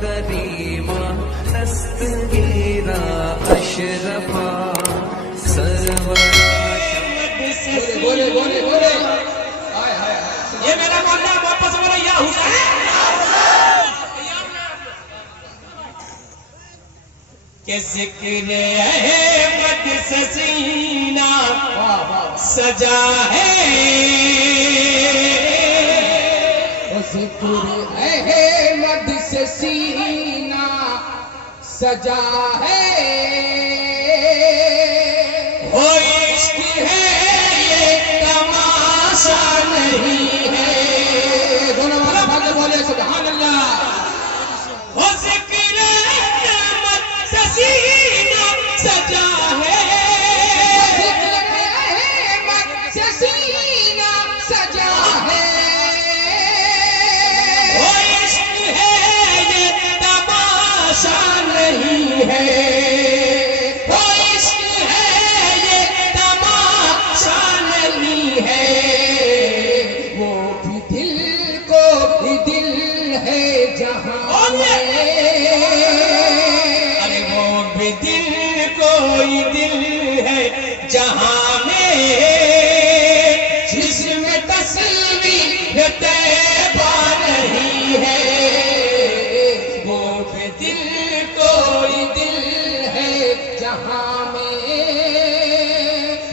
کریما دستگیرا اشرفا سرورا بولے بولے بولے یہ میرا مولا واپس بولا یا حسین کہ ذکر احمد سے سینہ سجا ہے ذکر احمد سے سینہ سجا ہے وہ عشق ہے یہ تماشا نہیں ہے دونوں والا بھاگ بولے سبحان اللہ وہ ذکر احمد سے سینہ سجا ہے ذکر احمد سے سینہ سجا ہے وہ عشق ہے یہ تماشا نہیں ہے وہ عشق ہے یہ تماشا نہیں ہے وہ بھی دل کو بھی دل ہے جہاں میں ارے وہ بھی دل کوئی دل ہے جہاں میں جس میں تصویر طیبہ نہیں ہے وہ بھی دل کوئی دل ہے جہاں میں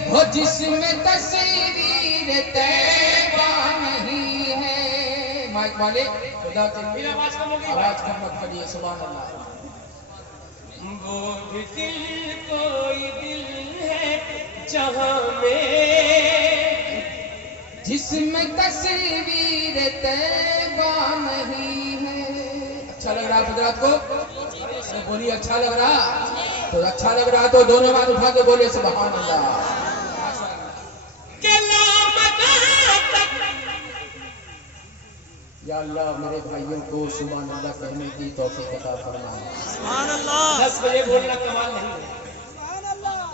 ہو جس میں تصویر طیبہ نہیں ہے مائک والے خدا کے آواز کم ہوگی آواز کم مت کریے سبحان اللہ وہ بھی دل کوئی دل ہے جہاں میں جس میں تصویر طیبہ نہیں ہے اچھا لگ رہا حضرات کو بولیے اچھا لگ رہا تو اچھا لگ رہا تو دونوں ہاتھ اٹھا کے بولے سبحان اللہ کہ یا اللہ میرے بھائیوں کو سبحان اللہ کہنے کی توفیق عطا فرما 10 بجے بولنا کمال نہیں ہے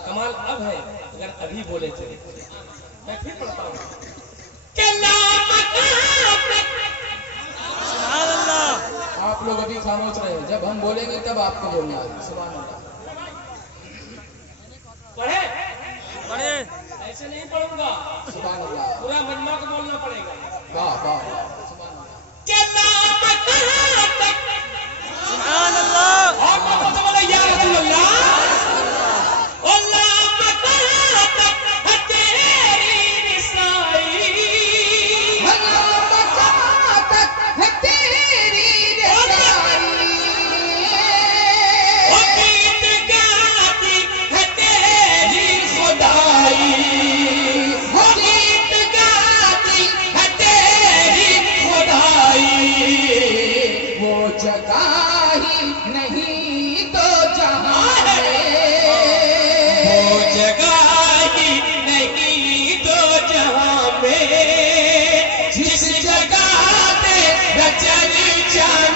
کمال اب ہے اگر ابھی بولے تھے میں پھر پڑھتا ہوں کہ آپ لوگ ابھی خاموش رہے جب ہم بولیں گے تب آپ کو بولنا ہے سبحان اللہ پڑھے ایسے نہیں پڑھوں گا سبحان اللہ پورا مجمع کو بولنا پڑے گا واہ واہ واہ سبحان اللہ سبحان اللہ اور محمد صلی اللہ یا رسول اللہ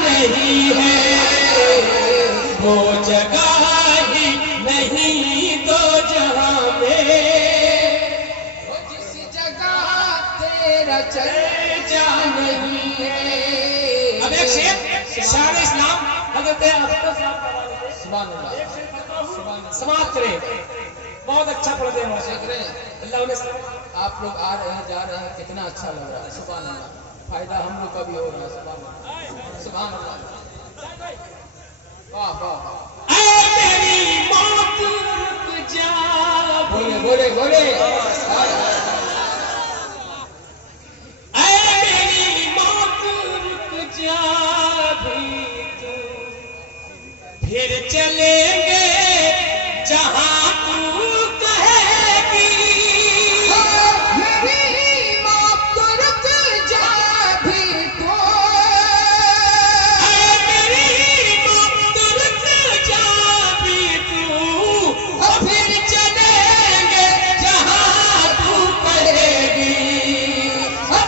نہیں ہے وہ جگہ ہی نہیں تو جہاں میں جس جگہ تیرا چرچا نہیں ہے اب ایک شعر شاعر اسلام حضرت سبحان اللہ سماعت کرے بہت اچھا پڑھتے ہیں دیکھ رہے ہیں اللہ انہیں آپ لوگ آ رہے ہیں جا رہے ہیں کتنا اچھا لگ رہا ہے سبحان اللہ فائدہ ہم لوگ کا بھی ہو رہا ہے سبحان اللہ سبحان اللہ واہ واہ اے میری موت رک جا بولے بولے بولے اے میری موت رک جا بھی تو پھر چلیں گے جہاں تو کہے گی میری موت رک جا بھی تو اے میری موت رک جا بھی تو پھر چلیں گے جہاں تو کہے گی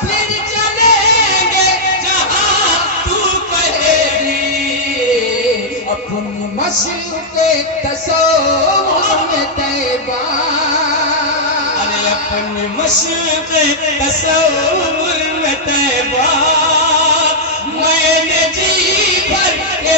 پھر چلیں گے جہاں تو کہے گی اپنی مشرق تصور میں طیبہ ارے اپنی مشرق تصور میں طیبہ میں نے جی بھر کے